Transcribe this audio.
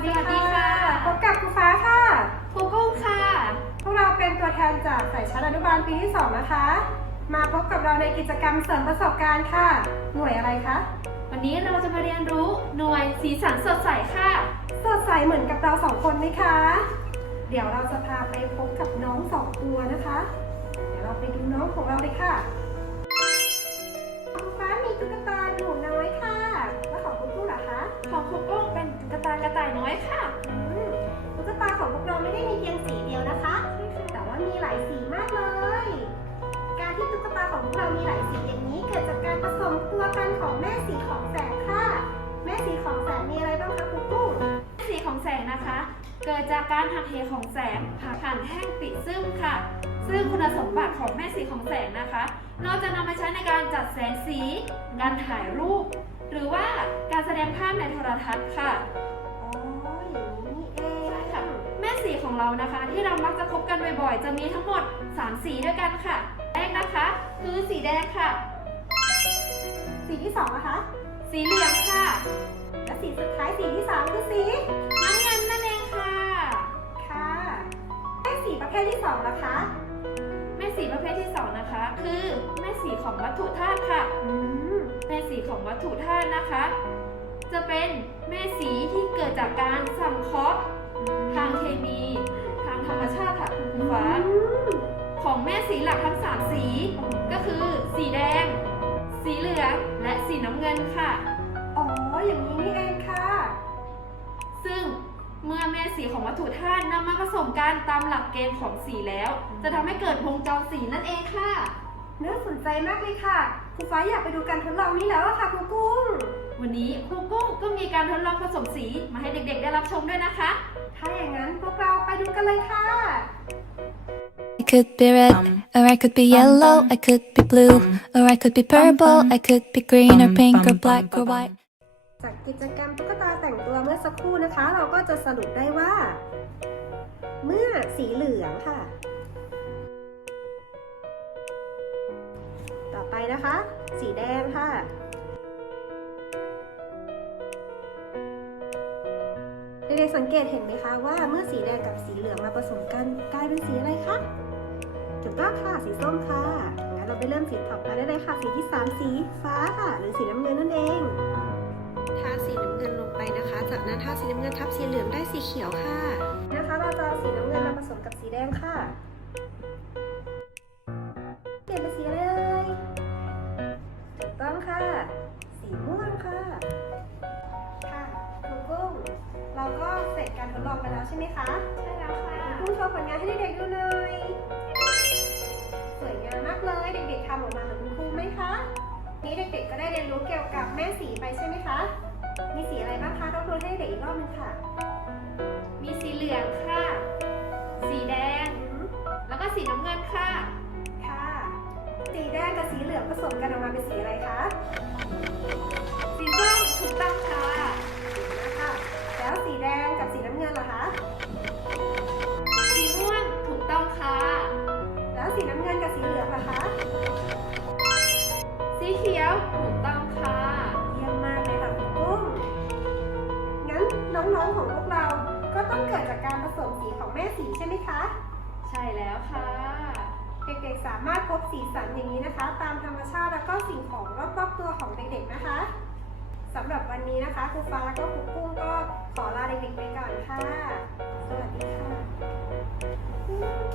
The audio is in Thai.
สดีค่ะ พบกับครูฟ้าค่ะครูกุ้งค่ะ พวกเราเป็นตัวแทนจากสายชั้นอนุบาลปีที่ 2 นะคะ มาพบกับเราในกิจกรรมเสริมประสบการณ์ค่ะ หน่วยอะไรคะ วันนี้เราจะมาเรียนรู้หน่วยสีสันสดใสค่ะ สดใสเหมือนกับเราสองคนไหมคะ เดี๋ยวเราจะพาไปพบกับน้องสองตัวนะคะ เดี๋ยวเราไปดูน้องของเราเลยค่ะายสีมากเลย การที่ตุ๊กตาของพวกเรามีหลายสีอย่างนี้ เกิดจากการผสมตัวกันของแม่สีของแสงค่ะ แม่สีของแสงมีอะไรบ้างคะคุณกุ้งสีของแสงนะคะ เกิดจากการหักเหของแสงผ่านแท่งปิซึมค่ะ ซึ่งคุณสมบัติของแม่สีของแสงนะคะ เราจะนำมาใช้ในการจัดแสงสี การถ่ายรูป หรือว่าการแสดงภาพในโทรทัศน์ค่ะ เรานะคะ ที่เรามักจะพบกันบ่อยๆ จะมีทั้งหมด 3 สีด้วยกันค่ะ แรกนะคะ คือสีแดงค่ะ สีที่สองนะคะ สีเหลืองค่ะ และสีสุดท้ายสีที่สามคือสีน้ำเงินนั่นเองค่ะ ค่ะแม่สีประเภทที่สองนะคะแม่สีประเภทที่ 2 นะคะ คือแม่สีของวัตถุธาตุค่ะอืมแม่สีของวัตถุธาตุนะคะ จะเป็นแม่สีที่เกิดจากการสังเคราะห์ ทางเคมี ทางธรรมชาติค่ะคุณฟ้าอืมของแม่สีหลักทั้ง3สี ก็คือสีแดง สีเหลือง และสีน้ำเงินค่ะ อ๋อ อย่างนี้นี่เองค่ะ ซึ่งเมื่อแม่สีของวัตถุธาตุนำมาผสมกันตามหลักเกณฑ์ของสีแล้ว จะทำให้เกิดวงจรสีนั่นเองค่ะ น่าสนใจมากเลยค่ะครูฟ้าอยากไปดูการทดลองนี้แล้วอะค่ะครูกุ้ง วันนี้ครูกุ้งก็มีการทดลองผสมสีมาให้เด็กๆ ได้รับชมด้วยนะคะ ถ้าอย่างนั้นพวกเราไปดูกันเลยค่ะ I could be red, or I could be yellow, I could be blue, or I could be purple, I could be green, or pink, or black, or white. จากกิจกรรมตุ๊กตาแต่งตัวเมื่อสักครู่นะคะ เราก็จะสรุปได้ว่า เมื่อสีเหลืองค่ะ ไปนะคะ สีแดงค่ะ เด็กๆสังเกตเห็นไหมคะว่าเมื่อสีแดงกับสีเหลืองมาผสมกันกลายเป็นสีอะไรคะถูกต้องค่ะสีส้มค่ะ งั้นเราไปเริ่มสีต่อไปได้เลยค่ะ สีที่สามสีฟ้าค่ะ หรือสีน้ำเงินนั่นเองทาสีน้ำเงินลงไปนะคะ จากนั้นทาสีน้ำเงินทับสีเหลืองได้สีเขียวค่ะ นะคะเราจะเอาสีน้ำเงินมาผสมกับสีแดงค่ะ ค่ะ สีม่วงค่ะ ค่ะคุณกุ้งเราก็เสร็จการทดลองไปแล้วใช่ไหมคะใช่แล้วค่ะคุณกุ้งโชว์ผลงานให้เด็กๆดูหน่อยสวยงามมากเลยเด็กๆทำออกมาเหมือนคุณครูไหมคะนี้เด็กๆก็ได้เรียนรู้เกี่ยวกับแม่สีไปใช่ไหมคะ มีสีอะไรบ้างคะทบทวนให้เด็กอีกรอบหนึงค่ะ มีสีเหลืองค่ะ สีแดง แม่สีใช่ไหมคะ ใช่แล้วค่ะ เด็กๆสามารถพบสีสันอย่างนี้นะคะ ตามธรรมชาติแล้วก็สิ่งของรอบๆตัวของเด็กๆนะคะสำหรับวันนี้นะคะครูฟ้าก็ครูกุ้งก็ขอลาเด็กๆไปก่อนค่ะ สวัสดีค่ะ